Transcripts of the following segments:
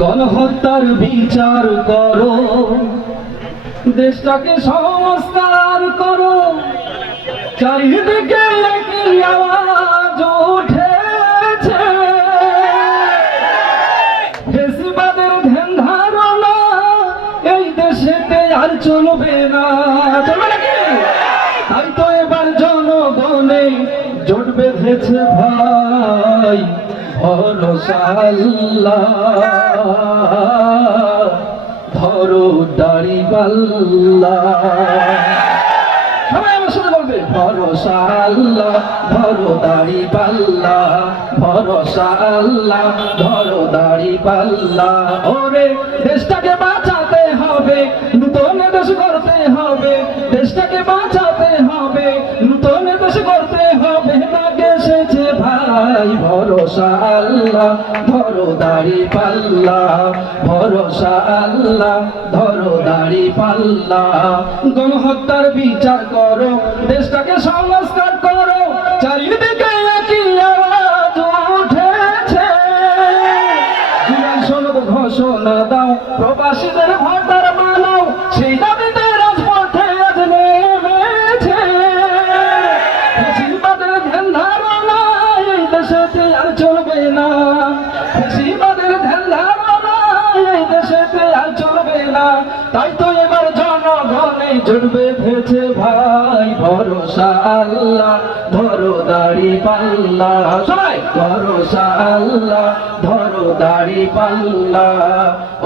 গণহত্যার বিচার করো, দেশটাকে সংস্কার করো। চারিদিকে আওয়াজ উঠেছে। ফেসিবাদের ধ্যান ধারণা এই দেশেতে আর চলবে না। বেঁধেছে ভাই ধরো দাড়ি পাল্লা। সবাই ধরো দাড়ি পাল্লা, ধরো দাড়ি পাল্লা। ওরে, দেশটাকে বাঁচাতে হবে, নূতন দেশ করতে হবে, দেশটাকে বাঁচাতে ভাই ভরসা আল্লাহ, ধরো দাড়ি পাল্লা। ভরসা আল্লাহ, ধরো দাড়ি পাল্লা। গণহত্যার বিচার করো, দেশটাকে সংস্কার করো। চারিদিকে একই আওয়াজ উঠেছে। ঘোষণা দাও, প্রবাসীদের ভোটার বানাও। সেই দাবিতে রাজপথে আজ নেমেছে। দেশেতে আর চলবে না। এই দেশেতে আর চলবে না। তাই তো এবার জনগণে জুড়বে বেঁধেছে ভাই, ভরসা আল্লাহ, ধরো দাড়ি পাল্লা। সবাই! ভরসা আল্লাহ, ধরো দাড়ি পাল্লা।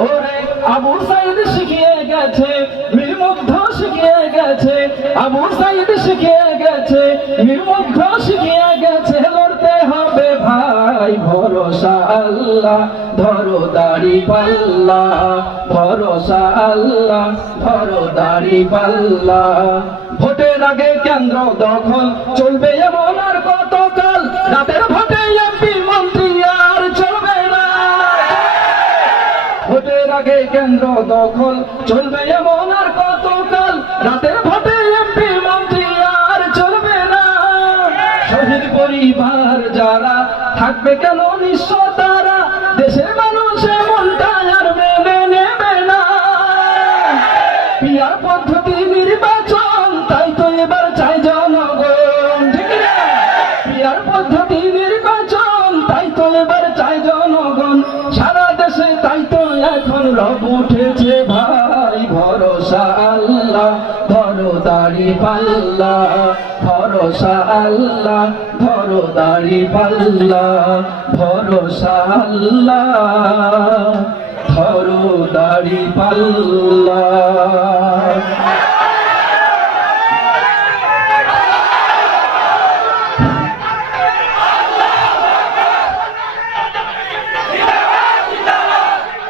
ওরে আবু সাইদ শিখিয়ে গেছে নির্মুগ্ধ শিখিয়ে গেছে, আবু সাইদ শিখিয়ে দাড়ি পাল্লা, ভরসা আল্লাহ ধরো দাড়ি পাল্লা। ভোটের আগে কেন্দ্র দখল, চলবে এমন আর কতকাল রাতের ভোটে এমপি, মন্ত্রী আর চলবে না। ভোটের আগে কেন্দ্র দখল, চলবে এমন আর কতকাল রাতের ভোটে এমপি, মন্ত্রী আর চলবে না। শহীদ পরিবার যারা থাকবে কেন নিঃস্ব তারা? রব উঠেছে ভাই, ভরসা আল্লাহ, ধরো দাড়ি পাল্লা। ভরসা আল্লাহ, ধরো দাড়ি পাল্লা। ভরসা আল্লাহ, ধরো দাড়ি পাল্লা।